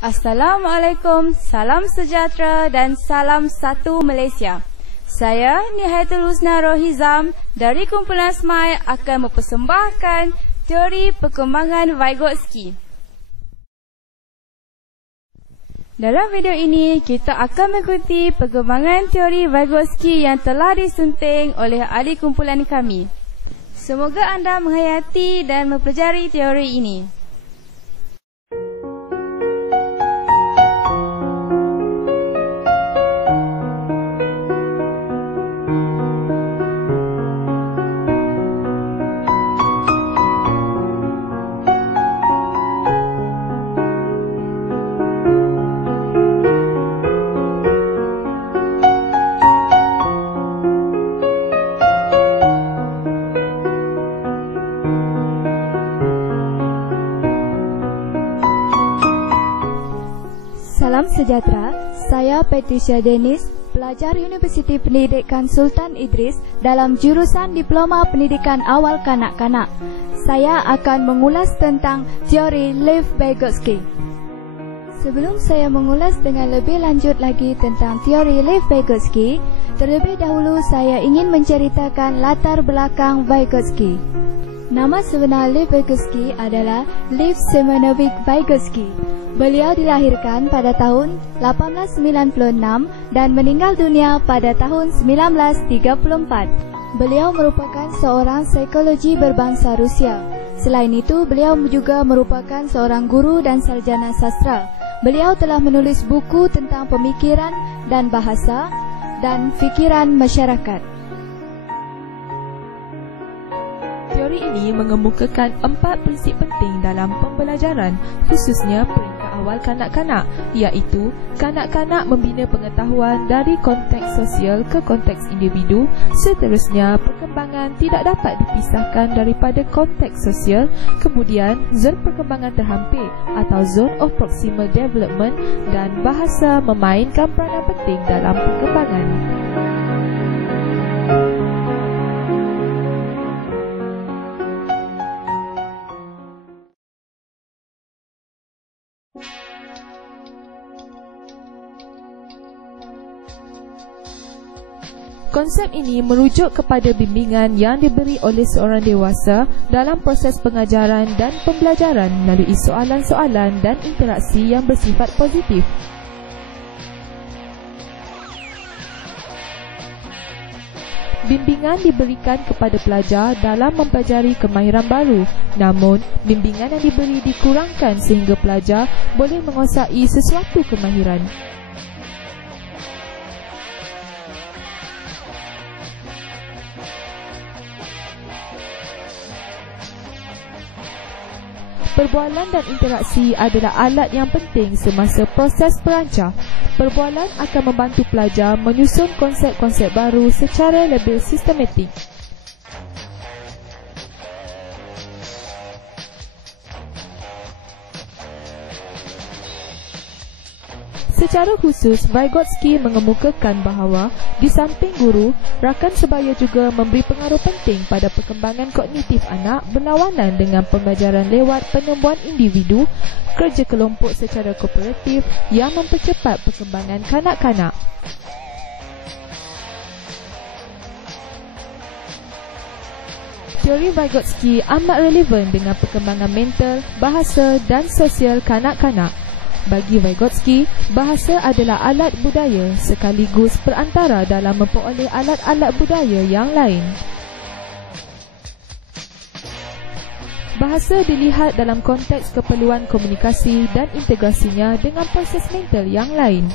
Assalamualaikum, salam sejahtera dan salam satu Malaysia. Saya Nihayatul Husna Rohizam dari kumpulan SMAI akan mempersembahkan teori perkembangan Vygotsky. Dalam video ini, kita akan mengikuti perkembangan teori Vygotsky yang telah disunting oleh ahli kumpulan kami. Semoga anda menghayati dan mempelajari teori ini. Salam sejahtera, saya Patricia Dennis, pelajar Universiti Pendidikan Sultan Idris dalam jurusan Diploma Pendidikan Awal Kanak-Kanak. Saya akan mengulas tentang teori Lev-Vygotsky. Sebelum saya mengulas dengan lebih lanjut lagi tentang teori Lev-Vygotsky, terlebih dahulu saya ingin menceritakan latar belakang Vygotsky. Nama sebenar Lev-Vygotsky adalah Lev Semenovich Vygotsky. Beliau dilahirkan pada tahun 1896 dan meninggal dunia pada tahun 1934. Beliau merupakan seorang psikologi berbangsa Rusia. Selain itu, beliau juga merupakan seorang guru dan sarjana sastra. Beliau telah menulis buku tentang pemikiran dan bahasa dan fikiran masyarakat. Teori ini mengemukakan 4 prinsip penting dalam pembelajaran, khususnya peringkat awal kanak-kanak, iaitu kanak-kanak membina pengetahuan dari konteks sosial ke konteks individu. Seterusnya, perkembangan tidak dapat dipisahkan daripada konteks sosial. Kemudian, zon perkembangan terhampir atau zone of proximal development, dan bahasa memainkan peranan penting dalam perkembangan. Konsep ini merujuk kepada bimbingan yang diberi oleh seorang dewasa dalam proses pengajaran dan pembelajaran melalui soalan-soalan dan interaksi yang bersifat positif. Bimbingan diberikan kepada pelajar dalam mempelajari kemahiran baru, namun bimbingan yang diberi dikurangkan sehingga pelajar boleh menguasai sesuatu kemahiran. Perbualan dan interaksi adalah alat yang penting semasa proses perancah. Perbualan akan membantu pelajar menyusun konsep-konsep baru secara lebih sistematik. Secara khusus, Vygotsky mengemukakan bahawa di samping guru, rakan sebaya juga memberi pengaruh penting pada perkembangan kognitif anak berlawanan dengan pembelajaran lewat penemuan individu, kerja kelompok secara kooperatif yang mempercepat perkembangan kanak-kanak. Teori Vygotsky amat relevan dengan perkembangan mental, bahasa dan sosial kanak-kanak. Bagi Vygotsky, bahasa adalah alat budaya sekaligus perantara dalam memperoleh alat-alat budaya yang lain. Bahasa dilihat dalam konteks keperluan komunikasi dan integrasinya dengan proses mental yang lain.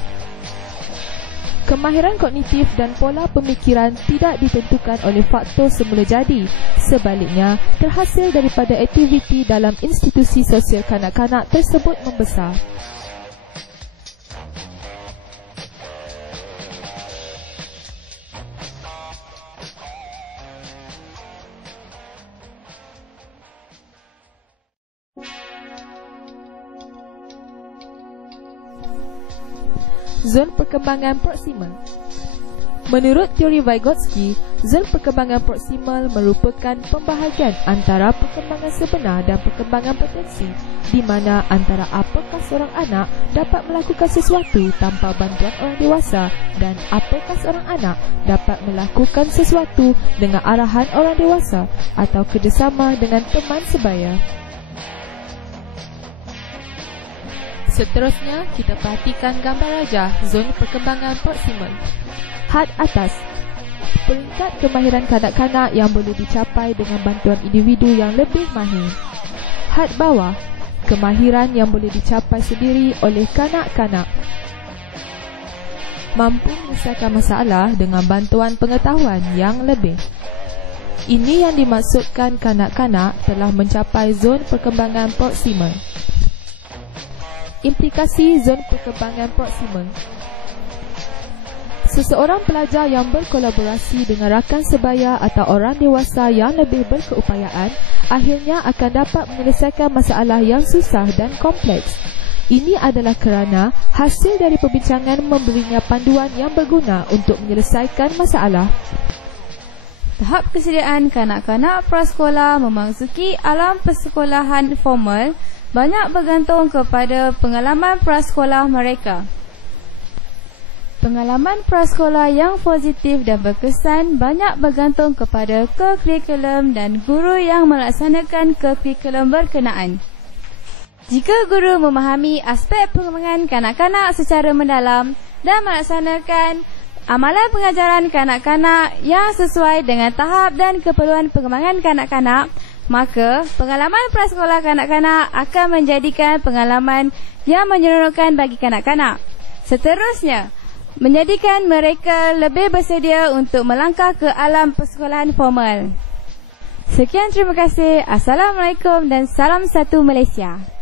Kemahiran kognitif dan pola pemikiran tidak ditentukan oleh faktor semula jadi. Sebaliknya, terhasil daripada aktiviti dalam institusi sosial kanak-kanak tersebut membesar. Zon perkembangan proksimal. Menurut teori Vygotsky, zon perkembangan proksimal merupakan pembahagian antara perkembangan sebenar dan perkembangan potensi, di mana antara apakah seorang anak dapat melakukan sesuatu tanpa bantuan orang dewasa dan apakah seorang anak dapat melakukan sesuatu dengan arahan orang dewasa atau kerjasama dengan teman sebaya. Seterusnya, kita perhatikan gambar rajah zon perkembangan proksimal. Had atas, peringkat kemahiran kanak-kanak yang boleh dicapai dengan bantuan individu yang lebih mahir. Had bawah, kemahiran yang boleh dicapai sendiri oleh kanak-kanak. Mampu menyelesaikan masalah dengan bantuan pengetahuan yang lebih. Ini yang dimaksudkan kanak-kanak telah mencapai zon perkembangan proksimal. Implikasi zon perkembangan proksimal. Seseorang pelajar yang berkolaborasi dengan rakan sebaya atau orang dewasa yang lebih berkeupayaan akhirnya akan dapat menyelesaikan masalah yang susah dan kompleks. Ini adalah kerana hasil dari perbincangan memberinya panduan yang berguna untuk menyelesaikan masalah. Tahap kesediaan kanak-kanak prasekolah memasuki alam persekolahan formal banyak bergantung kepada pengalaman prasekolah mereka. Pengalaman prasekolah yang positif dan berkesan banyak bergantung kepada kurikulum dan guru yang melaksanakan kurikulum berkenaan. Jika guru memahami aspek pengembangan kanak-kanak secara mendalam dan melaksanakan amalan pengajaran kanak-kanak yang sesuai dengan tahap dan keperluan pengembangan kanak-kanak, maka pengalaman prasekolah kanak-kanak akan menjadikan pengalaman yang menyeronokkan bagi kanak-kanak. Seterusnya, menjadikan mereka lebih bersedia untuk melangkah ke alam persekolahan formal. Sekian, terima kasih. Assalamualaikum dan salam satu Malaysia.